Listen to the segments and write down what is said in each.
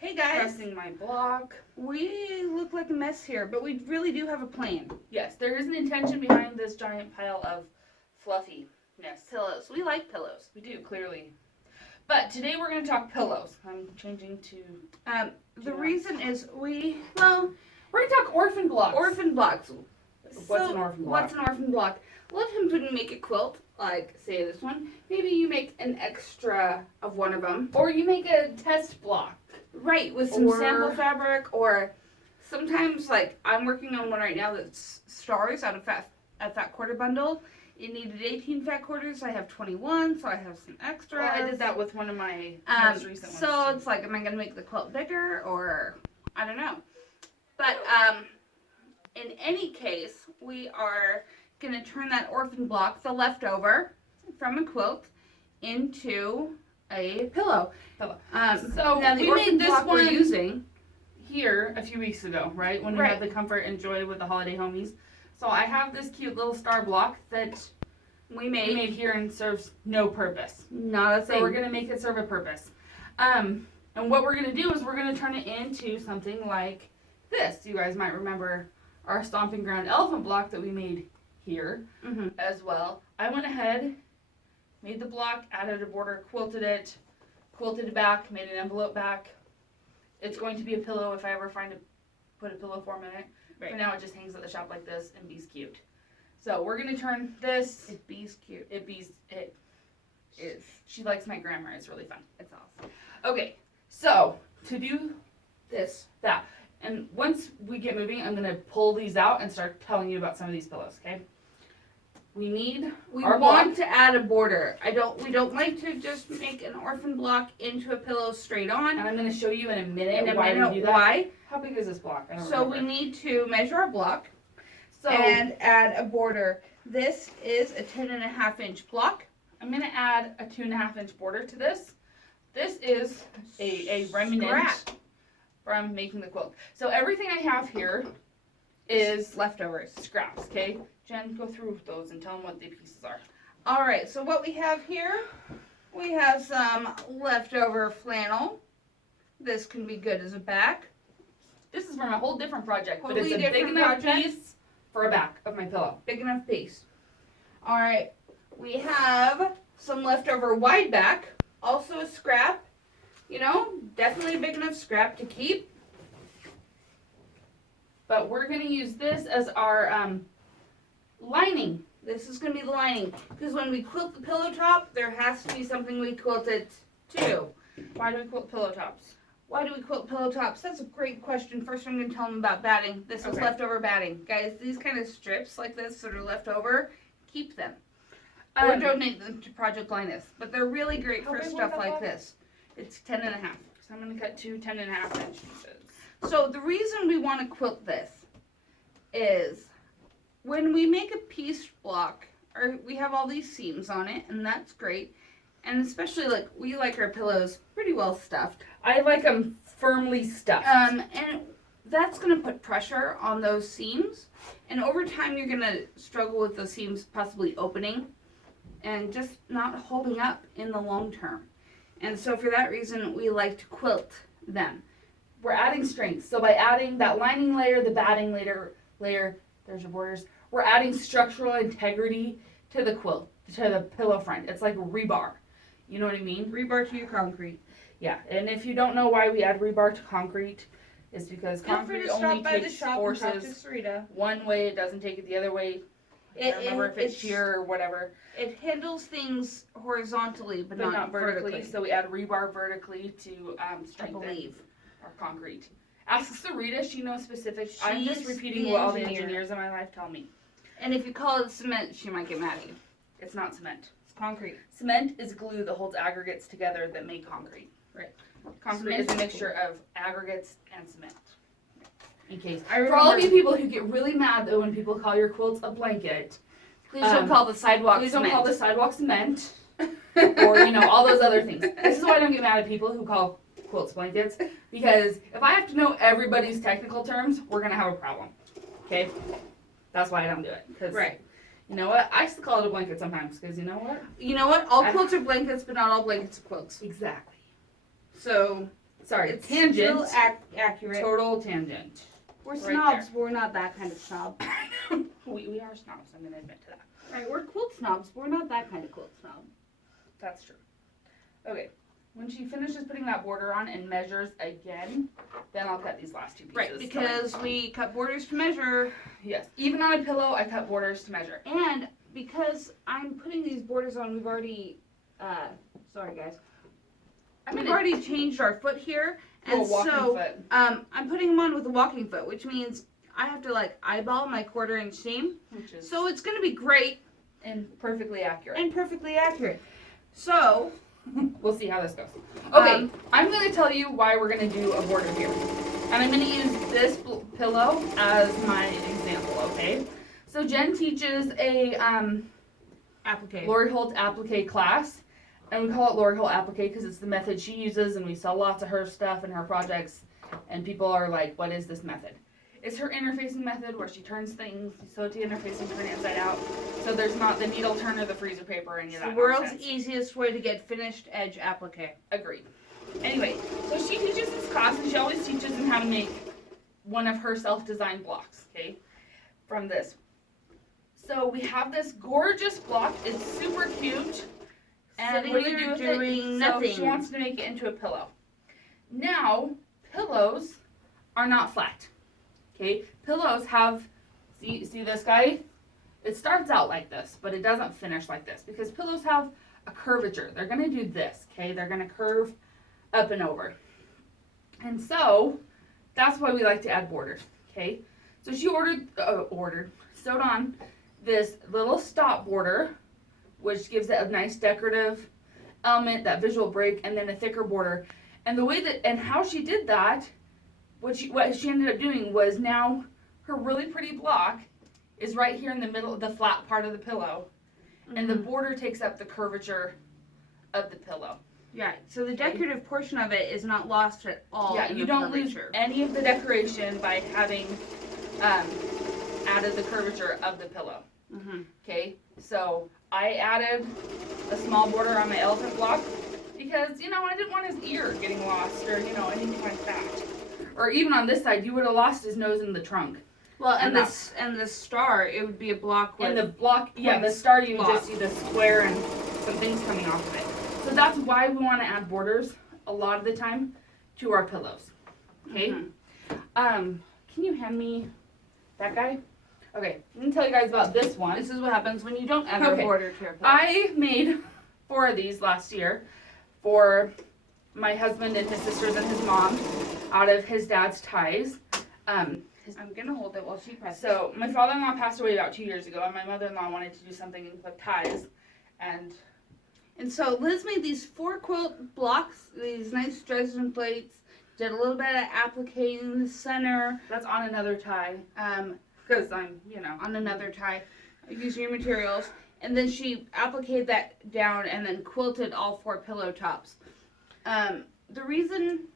Hey guys, pressing my block. we look like a mess here, but we really do have a plan. Yes, there is an intention behind this giant pile of fluffiness. Pillows. We like pillows. We do, clearly. But today we're going to talk pillows. I'm changing to... The reason is we're going to talk orphan blocks. orphan blocks. What's an orphan block? What's an orphan block? A lot of times when you make a quilt, like say this one, maybe you make an extra of one of them. Or you make a test block. Right, with some Or- sample fabric, or sometimes, like, I'm working on one right now that's stars out of a fat quarter bundle. It needed 18 fat quarters, I have 21, so I have some extras. Well, I did that with one of my most recent so ones. it's like, am I going to make the quilt bigger, or, I don't know. But, in any case, we are going to turn that orphan block, the leftover from a quilt, into a pillow. So Now the we orphan made this block we're one using here a few weeks ago, right? When we Right. had the comfort and joy with the holiday homies. So I have this cute little star block that we we made made here and serves no purpose. not a So thing. we're gonna make it serve a purpose. And what we're gonna do is we're gonna turn it into something like this. You guys might remember our stomping ground elephant block that we made here Mhm. as well. I went ahead, made the block, added a border, quilted it back, made an envelope back. It's going to be a pillow if I ever put a pillow form in it. Right. But now it just hangs at the shop like this and be's cute. So we're gonna turn this. It bees cute. It Is She likes my grammar. It's really fun. it's awesome. Okay, so to do that, and once we get moving, I'm gonna pull these out and start telling you about some of these pillows. Okay. We want block. to add a border. We don't like to just make an orphan block into a pillow straight on. And I'm gonna show you in a minute In a why minute we do that. why. How big is this block? I don't So remember. we need to measure our block So and add a border. This is a 10.5-inch block. I'm gonna add a 2.5-inch border to this. This is a remnant Scrap. from making the quilt. So everything I have here is Leftovers. scraps. Okay, Jen, go through those and tell them what the pieces are. All right, so what we have here, we have some leftover flannel. This can be good as a back. This is from a whole different project, but it's Totally a big different enough project. piece for a back of my pillow. Big enough piece. All right, we have some leftover wide back, also a scrap. You know, definitely a big enough scrap to keep. But we're gonna use this as our lining. This is going to be the lining, because when we quilt the pillow top, there has to be something we quilt it to. Why do we quilt pillow tops? Why do we quilt pillow tops? That's a great question. First, I'm going to tell them about batting. This is Okay. leftover batting. Guys, these kind of strips like this that are left over, keep them. Or Um, donate them to Project Linus. But they're really great How for big was stuff that like block? this. It's 10.5. So I'm gonna cut two 10.5-inch pieces. So the reason we want to quilt this is when we make a piece block, or we have all these seams on it, and that's great. And especially like we like our pillows pretty well stuffed. I like them firmly stuffed. And that's going to put pressure on those seams. And over time, you're going to struggle with those seams possibly opening and just not holding up in the long term. And so for that reason, we like to quilt them. We're adding strength. So by adding that lining layer, the batting layer, there's your borders, we're adding structural integrity to the quilt, to the pillow front. It's like rebar. You know what I mean? Rebar to your concrete. Yeah. And if you don't know why we add rebar to concrete, it's because Feel free concrete to only stop by the takes shop and talk to forces Sarita. one way. It doesn't take it the other way. I don't remember if it's shear or whatever. It handles things horizontally, but, But not vertically. vertically. So we add rebar vertically to I strengthen believe. our concrete. Ask Sarita, she knows specifics. I'm just She's repeating the what all the engineer. engineers in my life tell me. And if you call it cement, she might get mad at you. It's not cement. It's concrete. Cement is glue that holds aggregates together that make concrete. Right. Concrete Cement is a is mixture of aggregates and cement. In case. I For all of remember- you people who get really mad though when people call your quilts a blanket, Please don't call the sidewalk please cement. don't call the sidewalk cement. Or, all those other things. This is why I don't get mad at people who call quilts blankets, because if I have to know everybody's technical terms, we're gonna have a problem. Okay? That's why I don't do it. Cause Right. You know what? I still call it a blanket sometimes, because you know what? You know what? All I- quilts are blankets, but not all blankets are quilts. Exactly. So Sorry, it's tangent. still accurate. Total tangent. We're right snobs, but we're not that kind of snob. We are snobs, I'm going to admit to that. Right, we're quilt snobs, but we're not that kind of quilt snob. That's true. Okay, when she finishes putting that border on and measures again, then I'll cut these last two pieces. Right, because we cut borders to measure. Yes, even on a pillow, I cut borders to measure. And because I'm putting these borders on, we've already, sorry guys. We've already changed our foot here. And so, I'm putting them on with a walking foot, which means I have to like eyeball my 1/4 inch seam. So it's going to be great. And perfectly accurate. So, we'll see how this goes. Okay, I'm going to tell you why we're going to do a border here. And I'm going to use this pillow as my example, okay? So Jen teaches a applique. Lori Holt applique class. And we call it Lori Holt applique because it's the method she uses, and we sell lots of her stuff and her projects. And people are like, what is this method? It's her interfacing method where she turns things, you sew it to the interfacing, turn it inside out. So there's not the needle turn or the freezer paper or any of that. The world's nonsense. easiest way to get finished edge applique. Agreed. Anyway, so she teaches this class, and she always teaches them how to make one of her self-designed blocks, okay, from this. So we have this gorgeous block. It's super cute. And Sitting what do you there do with doing it? nothing. So she wants to make it into a pillow. Now, pillows are not flat. Okay, pillows have, see this guy? It starts out like this, but it doesn't finish like this because pillows have a curvature. They're going to do this, okay? They're going to curve up and over. And so, that's why we like to add borders, okay? So she sewed on this little stop border, which gives it a nice decorative element, that visual break, and then a thicker border. And the way that, and how she did that, what she ended up doing was now her really pretty block is right here in the middle of the flat part of the pillow. Mm-hmm. And the border takes up the curvature of the pillow. Yeah, so the decorative portion of it is not lost at all. Yeah, you don't lose any of the decoration by having added the curvature of the pillow. Mm-hmm. Okay, so I added a small border on my elephant block because, I didn't want his ear getting lost or, anything like that. Or even on this side, you would have lost his nose in the trunk. Well, and the star, it would be a block with... And the block, the star, you would just see the square and some things coming off of it. So that's why we want to add borders a lot of the time to our pillows. Okay? Mm-hmm. Can you hand me that guy? Okay, I'm going to tell you guys about this one. This is what happens when you don't add a border to your pillow. I made 4 of these last year for my husband and his sisters and his mom out of his dad's ties. I'm going to hold it while she presses. So my father-in-law passed away about 2 years ago, and my mother-in-law wanted to do something with ties. And so Liz made these 4 quilt blocks, these nice Dresden plates, did a little bit of applique in the center. That's on another tie. Because I'm, on another tie, using your materials. And then she appliqued that down and then quilted all 4 pillow tops. The reason...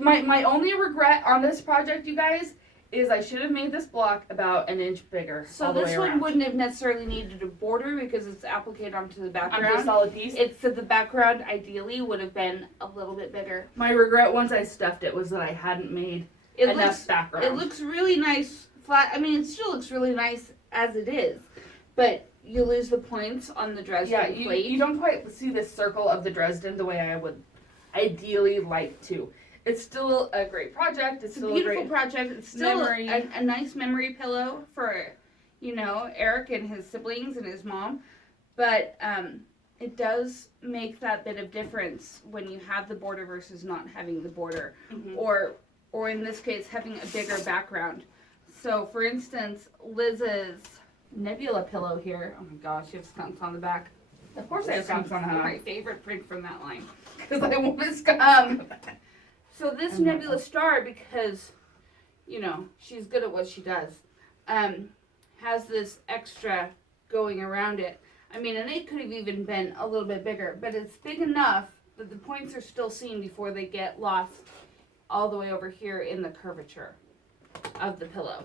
My only regret on this project, you guys, is I should have made this block about an inch bigger. So this one wouldn't have necessarily needed a border because it's appliqued onto the background. Onto a solid piece? So the background ideally would have been a little bit bigger. My regret once I stuffed it was that I hadn't made enough background. It looks really nice flat. I mean, it still looks really nice as it is, but you lose the points on the Dresden plate. You don't quite see the circle of the Dresden the way I would ideally like to. It's still a great project. It's still a beautiful project. It's still a nice memory pillow for, Eric and his siblings and his mom. But it does make that bit of difference when you have the border versus not having the border. Mm-hmm. Or in this case, having a bigger background. So, for instance, Liz's Nebula pillow here. Oh my gosh, you have skunks on the back. Of course I have skunks on the back. My favorite print from that line. Because I want a skunk. So this Nebula star, because, she's good at what she does, has this extra going around it. I mean, and it could have even been a little bit bigger, but it's big enough that the points are still seen before they get lost all the way over here in the curvature of the pillow.